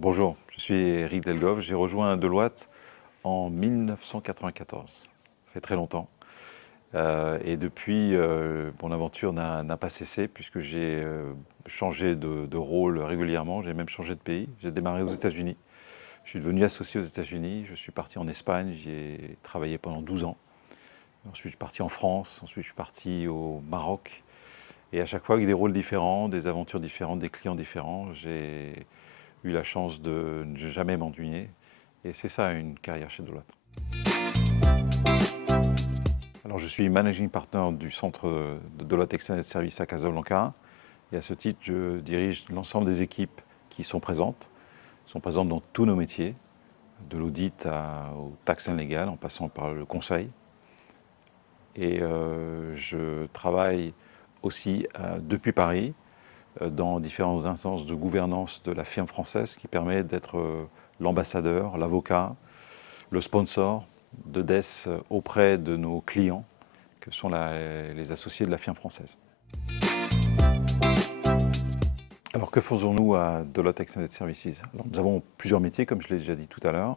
Bonjour, je suis Eric Delgove. J'ai rejoint Deloitte en 1994. Ça fait très longtemps. Et depuis, mon aventure n'a pas cessé puisque j'ai changé de rôle régulièrement. J'ai même changé de pays. J'ai démarré aux États-Unis. Je suis devenu associé aux États-Unis. Je suis parti en Espagne. J'y ai travaillé pendant 12 ans. Ensuite, je suis parti en France. Ensuite, je suis parti au Maroc. Et à chaque fois, avec des rôles différents, des aventures différentes, des clients différents, j'ai eu la chance de ne jamais m'ennuyer. Et c'est ça, une carrière chez Deloitte. Alors, je suis managing partner du centre de Deloitte Extended Service à Casablanca. Et à ce titre, je dirige l'ensemble des équipes qui sont présentes. Elles sont présentes dans tous nos métiers, de l'audit au tax and legal, en passant par le conseil. Et je travaille aussi depuis Paris, dans différentes instances de gouvernance de la firme française qui permet d'être l'ambassadeur, l'avocat, le sponsor de DES auprès de nos clients, que sont les associés de la firme française. Alors que faisons-nous à Deloitte Extended Services? Alors, nous avons plusieurs métiers, comme je l'ai déjà dit tout à l'heure.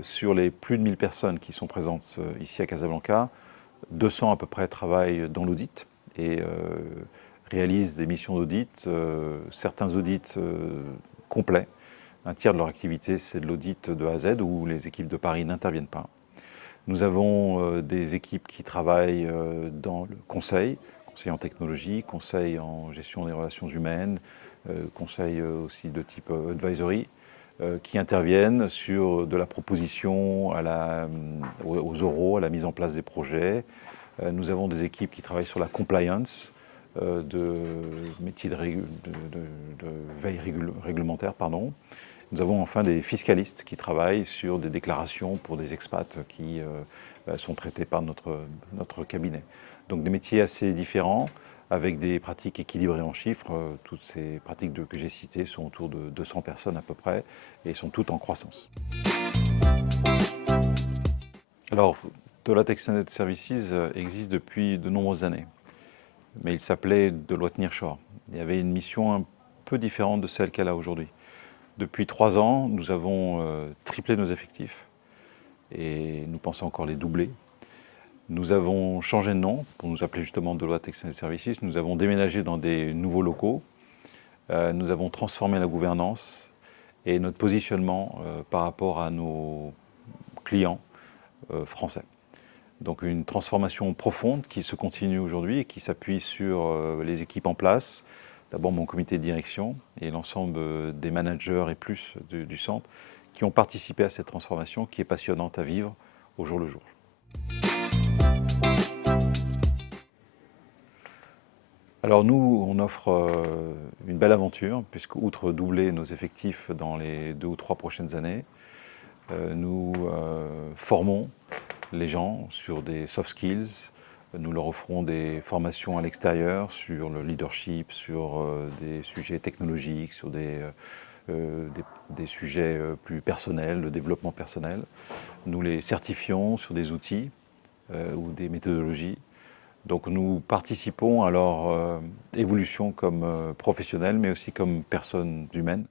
Sur les plus de 1000 personnes qui sont présentes ici à Casablanca, 200 à peu près travaillent dans l'audit et réalisent des missions d'audit, certains audits complets. Un tiers de leur activité, c'est de l'audit de A à Z, où les équipes de Paris n'interviennent pas. Nous avons des équipes qui travaillent dans le conseil en technologie, conseil en gestion des relations humaines, conseil aussi de type advisory, qui interviennent sur de la proposition aux oraux, à la mise en place des projets. Nous avons des équipes qui travaillent sur la compliance, de métiers de veille réglementaire. Nous avons enfin des fiscalistes qui travaillent sur des déclarations pour des expats qui sont traités par notre cabinet. Donc des métiers assez différents, avec des pratiques équilibrées en chiffres. Toutes ces pratiques que j'ai citées sont autour de 200 personnes à peu près et sont toutes en croissance. Alors, Deloitte Extended Services existe depuis de nombreuses années, mais il s'appelait Deloitte Nearshore. Il y avait une mission un peu différente de celle qu'elle a aujourd'hui. Depuis 3 ans, nous avons triplé nos effectifs et nous pensons encore les doubler. Nous avons changé de nom pour nous appeler justement Deloitte Extended Services. Nous avons déménagé dans des nouveaux locaux. Nous avons transformé la gouvernance et notre positionnement par rapport à nos clients français. Donc une transformation profonde qui se continue aujourd'hui et qui s'appuie sur les équipes en place. D'abord mon comité de direction et l'ensemble des managers et plus du centre qui ont participé à cette transformation qui est passionnante à vivre au jour le jour. Alors nous, on offre une belle aventure, puisque outre doubler nos effectifs dans les 2 ou 3 prochaines années, nous formons les gens sur des soft skills. Nous leur offrons des formations à l'extérieur sur le leadership, sur des sujets technologiques, sur des sujets plus personnels, le développement personnel. Nous les certifions sur des outils ou des méthodologies. Donc nous participons à leur évolution comme professionnels, mais aussi comme personnes humaines.